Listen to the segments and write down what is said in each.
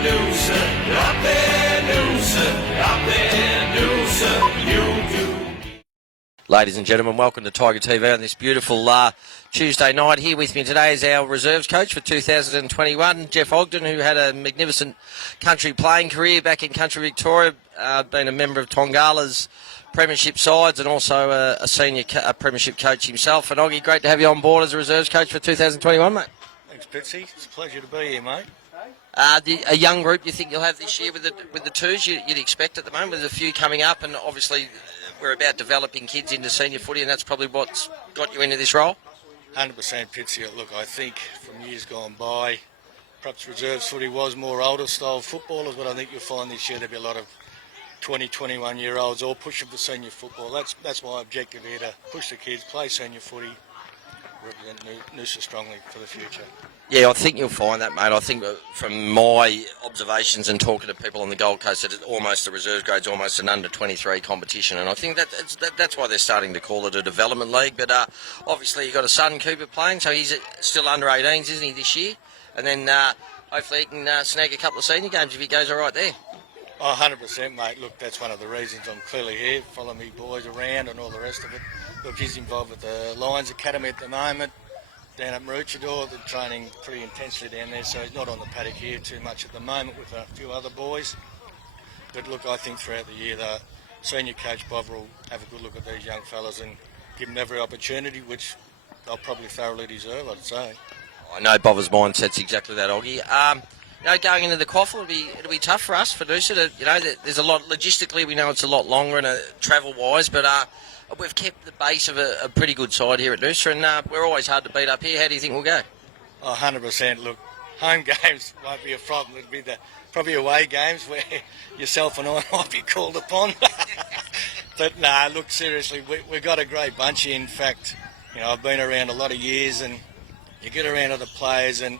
Noosa, up there, Noosa, up there, Noosa, you do. Ladies and gentlemen, welcome to Tiger TV on this beautiful Tuesday night. Here with me today is our reserves coach for 2021, Jeff Ogden, who had a magnificent country playing career back in country Victoria, been a member of Tongala's premiership sides and also a senior premiership coach himself. And Oggy, great to have you on board as a reserves coach for 2021, mate. Thanks, Pitsy. It's a pleasure to be here, mate. A young group you think you'll have this year with the twos you'd expect at the moment, with a few coming up, and obviously we're about developing kids into senior footy, and that's probably what's got you into this role? 100% Pitsy. Look, I think from years gone by, perhaps reserves footy was more older style footballers, but I think you'll find this year there'll be a lot of 20, 21-year-olds all pushing for senior football. That's my objective here, to push the kids, play senior footy, represent Noosa strongly for the future. Yeah, I think you'll find that, mate. I think from my observations and talking to people on the Gold Coast, that the reserves grade's almost an under-23 competition, and I think that's why they're starting to call it a development league. But obviously you've got a son, Cooper, playing, so he's still under 18s, isn't he, this year? And then hopefully he can snag a couple of senior games if he goes all right there. Oh, 100%, mate. Look, that's one of the reasons I'm clearly here, follow me boys around and all the rest of it. Look, he's involved with the Lions Academy at the moment, down at Maroochydore. They're training pretty intensely down there, so he's not on the paddock here too much at the moment with a few other boys. But look, I think throughout the year, the senior coach Bob will have a good look at these young fellas and give them every opportunity, which they'll probably thoroughly deserve, I'd say. I know Bob's mindset's exactly that, Oggy. Going into the quaffle, it'll be tough for us, for Noosa. There's a lot logistically. We know it's a lot longer and travel-wise, but we've kept the base of a pretty good side here at Noosa, and we're always hard to beat up here. How do you think we'll go? Oh, 100%. Look, home games won't be a problem. It'll be probably away games where yourself and I might be called upon. But no, look, seriously, we've got a great bunch here. In fact, I've been around a lot of years, and you get around other players, and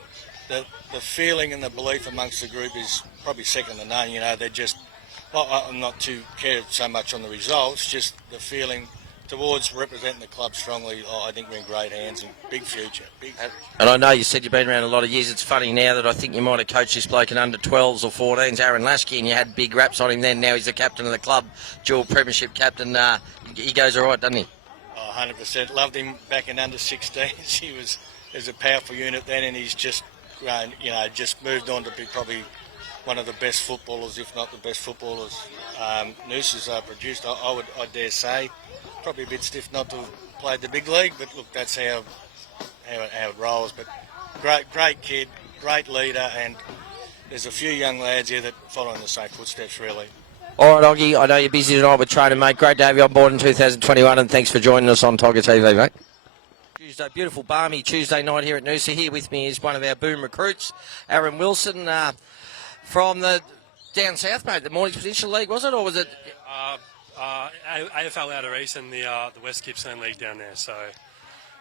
the feeling and the belief amongst the group is probably second to none. They're just, I'm not too cared so much on the results, just the feeling towards representing the club strongly. I think we're in great hands and big future. And I know you said you've been around a lot of years. It's funny now that I think you might have coached this bloke in under 12s or 14s, Aaron Lasky, and you had big raps on him then. Now he's the captain of the club, dual premiership captain. He goes all right, doesn't he? Oh, 100%. Loved him back in under 16s. He was a powerful unit then, and he's just grown, just moved on to be probably one of the best footballers, if not the best footballers Noosa's produced. I dare say. Probably a bit stiff not to have played the big league, but look, that's how it rolls. But great kid, great leader, and there's a few young lads here that follow in the same footsteps, really. All right, Oggy, I know you're busy tonight with training, mate. Great to have you on board in 2021, and thanks for joining us on Tiger TV, mate. Beautiful, balmy Tuesday night here at Noosa. Here with me is one of our boom recruits, Aaron Wilson, from the down south, mate. The Mornings Peninsula League, was it, or was it? AFL Outer East and the West Gippsland League down there. So,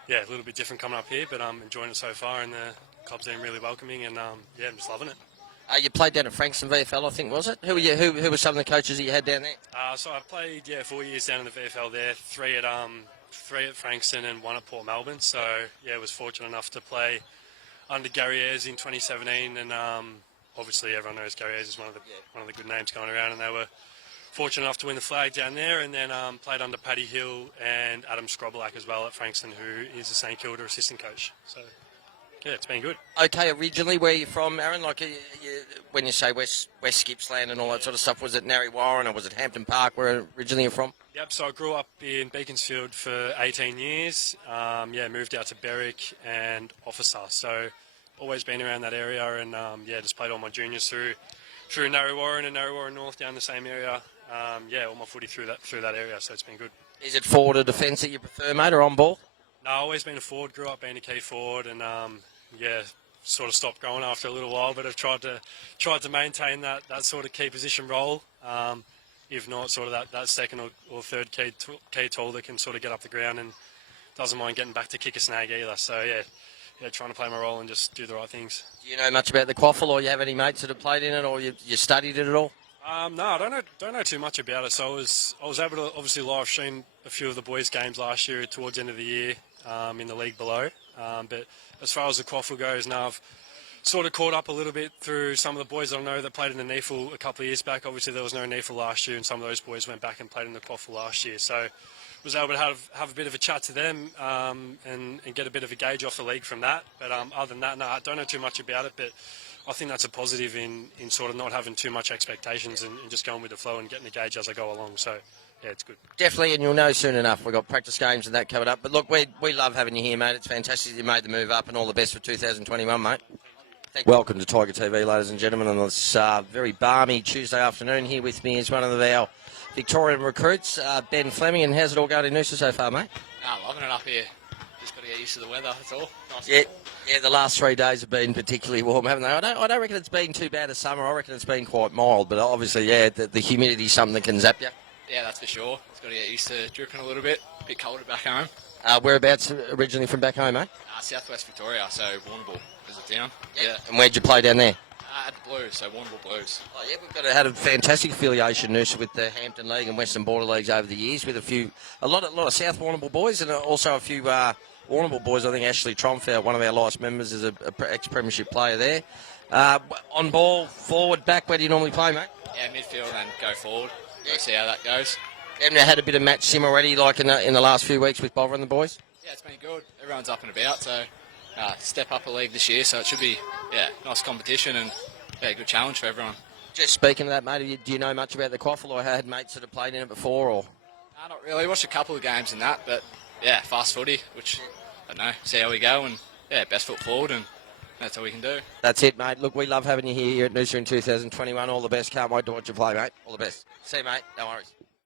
yeah, a little bit different coming up here, but I'm enjoying it so far, and the club's been really welcoming, and I'm just loving it. You played down at Frankston VFL, I think, was it? Who were some of the coaches that you had down there? So I played 4 years down in the VFL there, three at Frankston and one at Port Melbourne. So was fortunate enough to play under Gary Ayres in 2017, and obviously everyone knows Gary Ayres is one of the good names going around, and they were fortunate enough to win the flag down there, and then played under Paddy Hill and Adam Scrobelack as well at Frankston, who is the St Kilda assistant coach. So, yeah, it's been good. Okay, originally, where are you from, Aaron? Like, when you say West Gippsland and all that sort of stuff, was it Narre Warren or was it Hampton Park, where originally you're from? Yep, so I grew up in Beaconsfield for 18 years. Moved out to Berwick and Officer. So, always been around that area, and just played all my juniors through Narre Warren and Narre Warren North down the same area. All my footy through that area, so it's been good. Is it forward or defence that you prefer, mate, or on ball? No, I've always been a forward. Grew up being a key forward, and sort of stopped growing after a little while. But I've tried to maintain that sort of key position role. If not, sort of that second or third key tool that can sort of get up the ground and doesn't mind getting back to kick a snag either. So trying to play my role and just do the right things. Do you know much about the quaffle, or you have any mates that have played in it, or you studied it at all? No, I don't know too much about it. So I was able to obviously live stream a few of the boys' games last year towards the end of the year in the league below. But as far as the quaffle goes, now sort of caught up a little bit through some of the boys I know that played in the NEAFL a couple of years back. Obviously, there was no NEAFL last year, and some of those boys went back and played in the QAFL last year. So was able to have a bit of a chat to them and get a bit of a gauge off the league from that. But other than that, no, I don't know too much about it, but I think that's a positive in sort of not having too much expectations and just going with the flow and getting the gauge as I go along. So, yeah, it's good. Definitely, and you'll know soon enough. We've got practice games and that coming up. But look, we love having you here, mate. It's fantastic you made the move up, and all the best for 2021, mate. Welcome to Tiger TV, ladies and gentlemen, on this very balmy Tuesday afternoon. Here with me is one of our Victorian recruits, Ben Fleming. And how's it all going in Noosa so far, mate? Loving it up here. Just got to get used to the weather, that's all. Nice. Yeah, the last 3 days have been particularly warm, haven't they? I don't reckon it's been too bad a summer. I reckon it's been quite mild, but obviously, the humidity's something that can zap you. Yeah, that's for sure. It's got to get used to dripping a little bit. A bit colder back home. Whereabouts originally from back home, mate? Southwest Victoria, so Warrnambool is the town. Yeah. And where'd you play down there? At the Blues, so Warrnambool Blues. Oh, yeah, we've had a fantastic affiliation, Noosa, with the Hampton League and Western Border Leagues over the years, with a lot of South Warrnambool boys, and also a few Warrnambool boys. I think Ashley Tromfeld, one of our last members, is a ex-premiership player there. On ball, forward, back, where do you normally play, mate? Yeah, midfield and go forward. Go see how that goes. Haven't you had a bit of match sim already, like in the last few weeks with Bovver and the boys? Yeah, it's been good. Everyone's up and about, so step up a league this year, so it should be, nice competition and good challenge for everyone. Just speaking of that, mate, do you know much about the QAFL, or had mates that have played in it before? Or Not really. Watched a couple of games and that, but fast footy, which I don't know, see how we go, and best foot forward, and that's all we can do. That's it, mate. Look, we love having you here at Noosa in 2021. All the best. Can't wait to watch you play, mate. All the best. See you, mate. No worries.